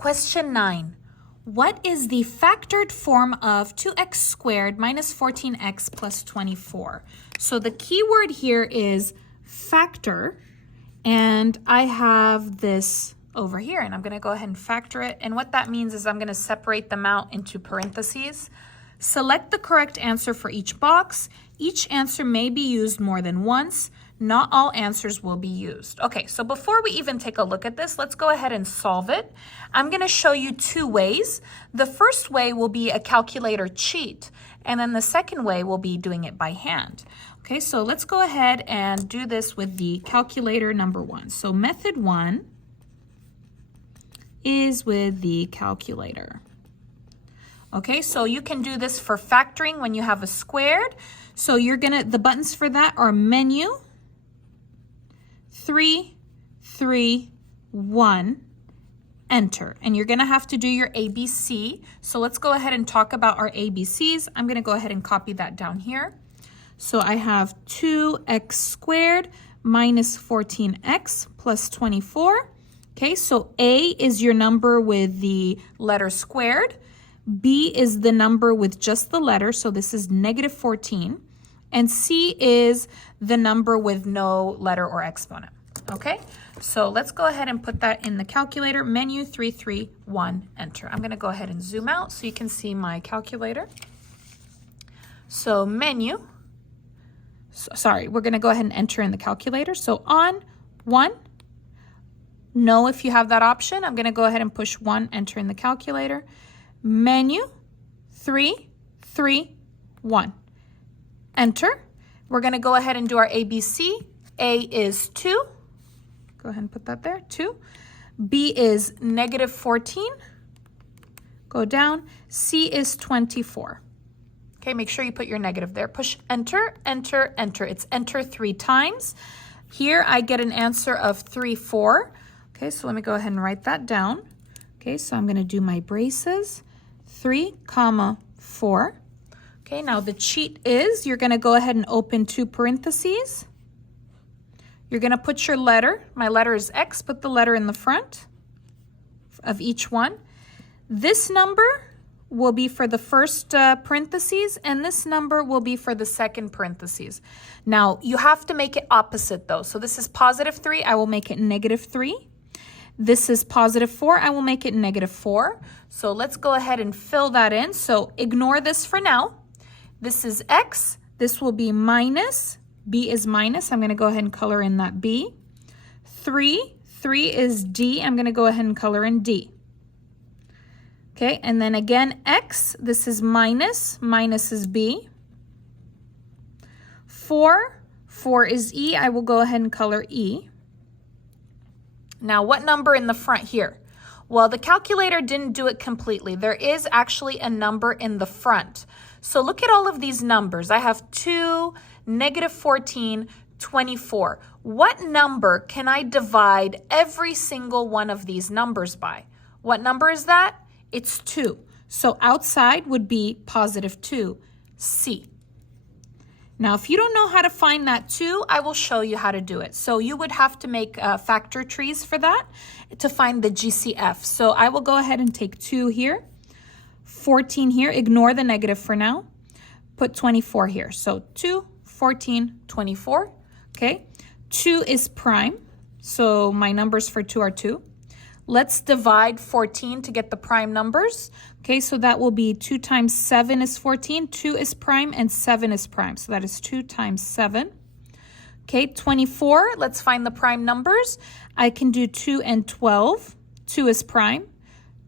Question 9. What is the factored form of 2x squared minus 14x plus 24? So the key word here is factor, and I have this over here, and I'm going to go ahead and factor it. And what that means is I'm going to separate them out into parentheses. Select the correct answer for each box. Each answer may be used more than once. Not all answers will be used. Okay, so before we even take a look at this, let's go ahead and solve it. I'm going to show you two ways. The first way will be a calculator cheat, and then the second way will be doing it by hand. Okay, so let's go ahead and do this with the calculator number 1. So method 1 is with the calculator. Okay, so you can do this for factoring when you have a squared. So the buttons for that are menu, 3, 3, 1, enter. And you're gonna have to do your ABC. So let's go ahead and talk about our ABCs. I'm gonna go ahead and copy that down here. So I have 2x squared minus 14x plus 24. Okay, so A is your number with the letter squared. B is the number with just the letter, so this is negative 14. And C is the number with no letter or exponent. Okay, so let's go ahead and put that in the calculator. Menu 3, 3, 1, enter. I'm going to go ahead and zoom out so you can see my calculator. So menu, we're going to go ahead and enter in the calculator. So on 1, no if you have that option. I'm going to go ahead and push 1, enter in the calculator. Menu 3, 3, 1, enter. We're going to go ahead and do our ABC. A is 2. Go ahead and put that there, 2. B is negative 14. Go down. C is 24. Okay, make sure you put your negative there. Push enter, enter, enter. It's enter 3 times. Here I get an answer of 3, 4. Okay, so let me go ahead and write that down. Okay, so I'm going to do my braces. 3, 4. Okay, now the cheat is you're going to go ahead and open 2 parentheses. You're going to put your letter. My letter is X. Put the letter in the front of each one. This number will be for the first parentheses, and this number will be for the second parentheses. Now, you have to make it opposite, though. So this is positive 3. I will make it negative 3. This is positive 4. I will make it negative 4. So let's go ahead and fill that in. So ignore this for now. This is X. This will be minus. B is minus. I'm going to go ahead and color in that B. 3 is D. I'm going to go ahead and color in D. Okay, and then again, X. This is minus. Minus is B. 4 is E. I will go ahead and color E. Now, what number in the front here? Well, the calculator didn't do it completely. There is actually a number in the front. So look at all of these numbers. I have 2, negative 14, 24. What number can I divide every single one of these numbers by? What number is that? It's 2. So outside would be positive 2, C. Now, if you don't know how to find that 2, I will show you how to do it. So you would have to make factor trees for that to find the GCF. So I will go ahead and take 2 here, 14 here. Ignore the negative for now. Put 24 here. So 2, 14, 24. Okay. 2 is prime. So my numbers for 2 are 2. Let's divide 14 to get the prime numbers. Okay, so that will be 2 times 7 is 14. 2 is prime and 7 is prime. So that is 2 times 7. Okay, 24. Let's find the prime numbers. I can do 2 and 12. 2 is prime.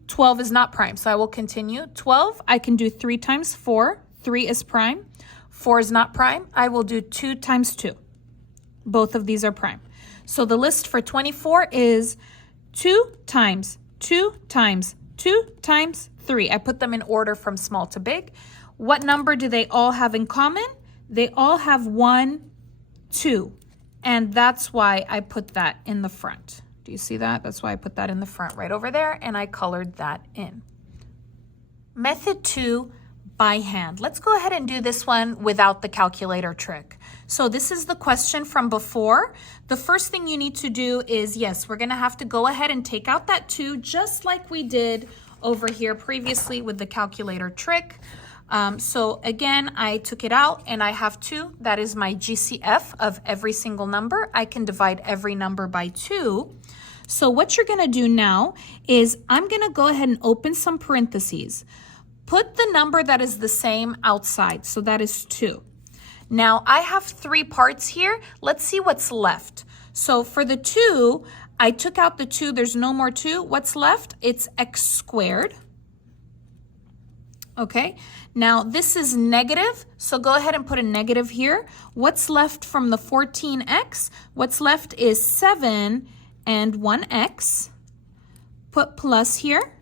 12 is not prime, so I will continue. 12, I can do 3 times 4. 3 is prime. 4 is not prime. I will do 2 times 2. Both of these are prime. So the list for 24 is 2 times 2 times 2 times 3. I put them in order from small to big. What number do they all have in common? They all have 1, 2. And that's why I put that in the front. Do you see that? That's why I put that in the front right over there, and I colored that in. Method 2, by hand. Let's go ahead and do this one without the calculator trick. So this is the question from before. The first thing you need to do is, yes, we're gonna have to go ahead and take out that 2 just like we did over here previously with the calculator trick. So again, I took it out and I have 2. That is my GCF of every single number. I can divide every number by 2. So what you're gonna do now is I'm gonna go ahead and open some parentheses. Put the number that is the same outside, so that is 2. Now I have 3 parts here. Let's see what's left. So for the 2, I took out the 2, there's no more 2. What's left? It's x squared. Okay, now this is negative, so go ahead and put a negative here. What's left from the 14x? What's left is 7 and 1x. Put plus here.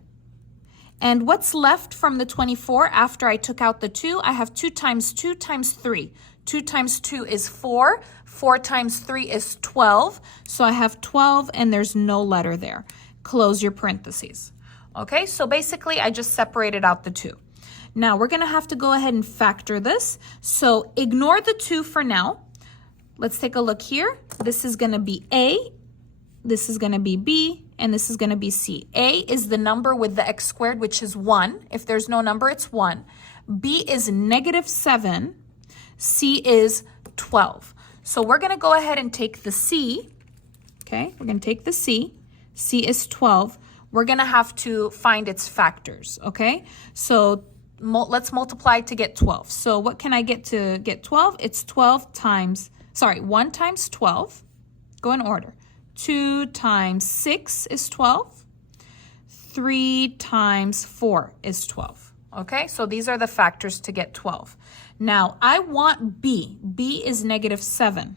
And what's left from the 24 after I took out the 2? I have 2 times 2 times 3. 2 times 2 is 4. 4 times 3 is 12. So I have 12 and there's no letter there. Close your parentheses. Okay, so basically I just separated out the 2. Now we're gonna have to go ahead and factor this. So ignore the 2 for now. Let's take a look here. This is gonna be A, this is gonna be B, and this is gonna be C. A is the number with the x squared, which is 1. If there's no number, it's 1. B is -7. C is 12. So we're gonna go ahead and take the C. Okay, we're gonna take the C. C is 12. We're gonna have to find its factors, okay? So let's multiply to get 12. So what can I get to get 12? It's 1 times 12. Go in order. 2 times 6 is 12. 3 times 4 is 12. Okay, so these are the factors to get 12. Now, I want B. B is -7.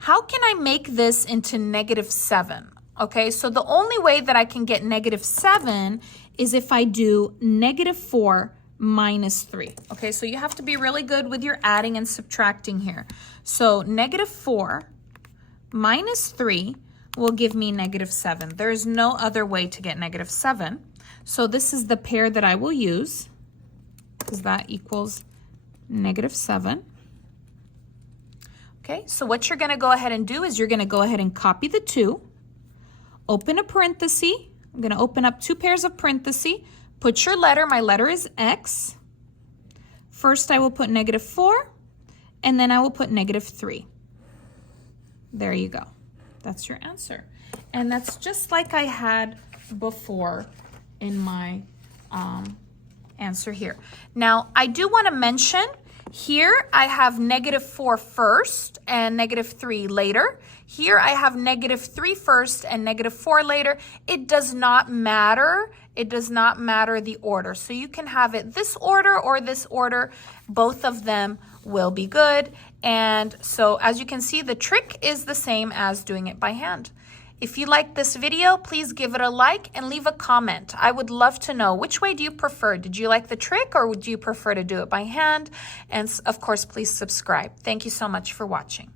How can I make this into -7? Okay, so the only way that I can get -7 is if I do -4 minus 3. Okay, so you have to be really good with your adding and subtracting here. So -4 minus 3 will give me -7. There is no other way to get -7. So this is the pair that I will use, because that equals -7. Okay, so what you're gonna go ahead and do is you're gonna go ahead and copy the 2, open a parenthesis. I'm gonna open up 2 pairs of parentheses, put your letter, my letter is X. First I will put -4, and then I will put -3. There you go. That's your answer. And that's just like I had before in my answer here. Now, I do want to mention here I have -4 first and -3 later. Here I have -3 first and -4 later. It does not matter. It does not matter the order. So you can have it this order or this order. Both of them will be good. And so as you can see, the trick is the same as doing it by hand. If you like this video, please give it a like and leave a comment. I would love to know, which way do you prefer? Did you like the trick or would you prefer to do it by hand? And of course, please subscribe. Thank you so much for watching.